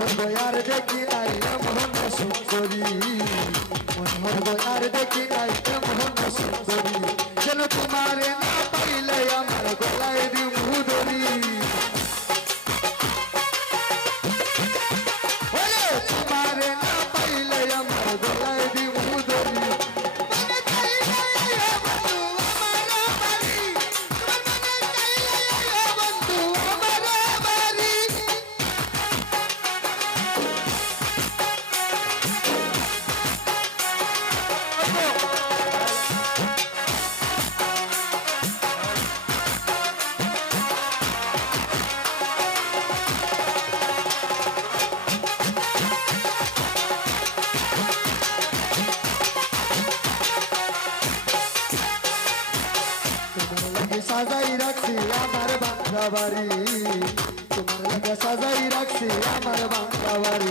হইব আর দেখি নাই এমন সুন্দরী, মন হইব আর দেখি নাই এমন সুন্দরী, যেন তোমারে না পাইলে আমার গলায় দিব দড়ি। তোমারে না পাইলে আমার গলায় দিব দড়ি। সাজাই রাখছি আমার বাংলা বাড়ি, তোমার লাগে সাজাই রাখছি আমার বাংলা বাড়ি।